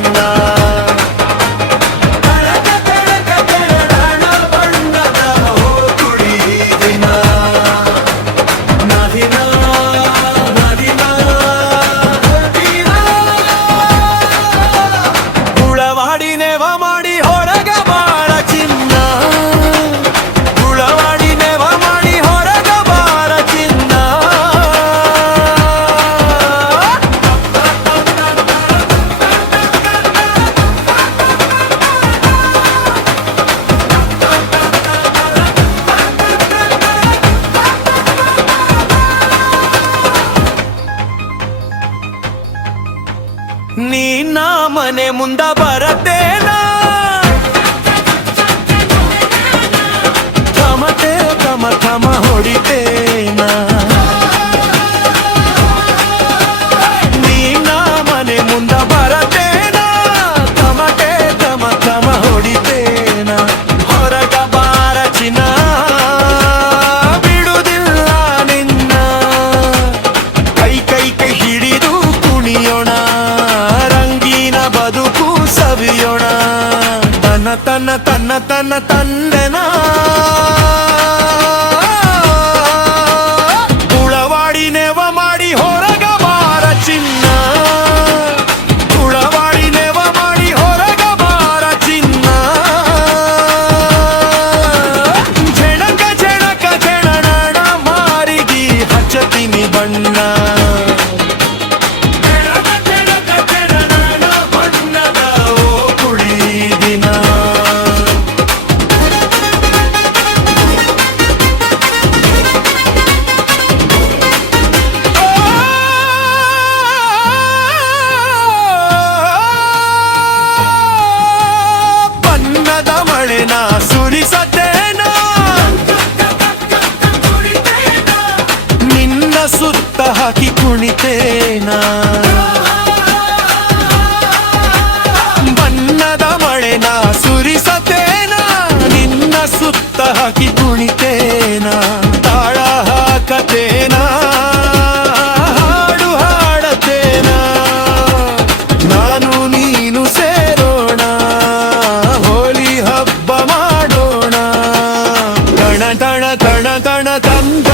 ಚಿನ್ನ ನೀನ ಮನೆ ಮುಂದ ಬರತೇನಾ ಕಮತೆ ಕಮ ಕಮ ಹೊಡಿತೇನಾ ನೀನ ಮನೆ ಮುಂದ ಬರತೇನಾ ಕಮತೆ ಕಮ ಕಮ ಹೊಡಿತೇನಾ ಹೊರಗ ಬಾರ ಚಿನ್ನ ಬಿಡುವುದಿಲ್ಲ ನಿನ್ನ ಕೈ ಕೈ ಕೈ ಹಿಡಿದು ಕುಣಿಯೋಣ ಬದುಕು ಸವಿಯೋಣ ತನ್ನ ತನ್ನ ತನ್ನ ತನ್ನ ತಂದೆನ ಉಳವಾಡಿ ನೆವ ಮಾಡಿ ಹೊರಗ ಬಾರ ಚಿನ್ನ ಉಳವಾಡಿ ನೆವ ಮಾಡಿ ಹೊರಗ ಬಾರ ಚಿನ್ನ ಜಣಕ ಜಣಕ ಜಣಣ ಮಾರಿಗಿ ಹಚ್ಚತೀನಿ ಬಣ್ಣ ನಿನ್ನ ಸುತ್ತ ಹಾಕಿ ಕುಣಿತೇನಾ ಬಣ್ಣದ ಮಳೆನ ಸುರಿಸತೇನಾ ನಿನ್ನ ಸುತ್ತ ಹಾಕಿ ಕುಣಿತೇನಾ ತಾಳ ಹಾಕತೇನಾ ಹಾಡು ಹಾಡತೇನಾ ನಾನು ನೀನು ಸೇರೋಣ ಹೋಲಿ ಹಬ್ಬ ಮಾಡೋಣ ತಣ ತಣ ತಣ ತಣ ತಂದ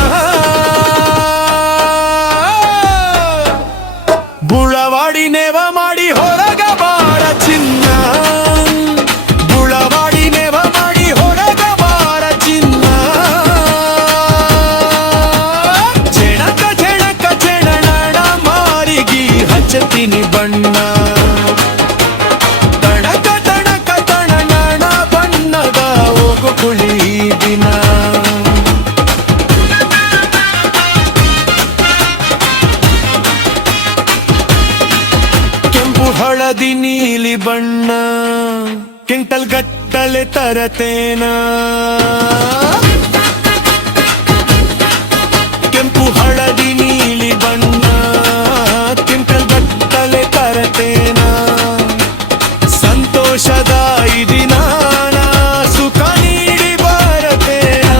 ಬುಳವಾಡಿ ನೆವ ಮಾಡಿ ಹೊರಗ ಬಾರ ಚಿನ್ನ ಬುಳವಾಡಿ ನೆವ ಮಾಡಿ ಹೊರಗ ಬಾರ ಚಿನ್ನ ಚೆಣಕ ಚೆಣಕ ಚೆಣಣ ಮಾರಿಗಿ ಹಚ್ಚತೀನಿ ಬಣ್ಣ ತಣಕ ತಣಕ ತಣಣ ಬಣ್ಣದ ಹೋಗು ಕುಳಿ ದಿನ ಹಳದಿ ನೀಲಿ ಬಣ್ಣ ಕ್ವಿಂಟಲ್ ಗಟ್ಟಲೆ ತರತೇನಾ ಕೆಂಪು ಹಳದಿ ನೀಲಿ ಬಣ್ಣ ಕ್ವಿಂಟಲ್ ಗಟ್ಟಲೆ ತರತೇನಾ ಸಂತೋಷದ ಈ ದಿನ ಸುಖ ನೀಡಿ ಬರತೇನಾ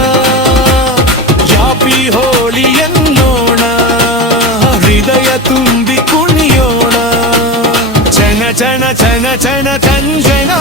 ಯಾಪಿ ಹೋಳಿ ಎನ್ನೋಣ ಹೃದಯ ತುಂಬಿ ಕುಣಿಯೋಣ ಚನ ಚನ ಚನ ಚನ ಚಂಜನ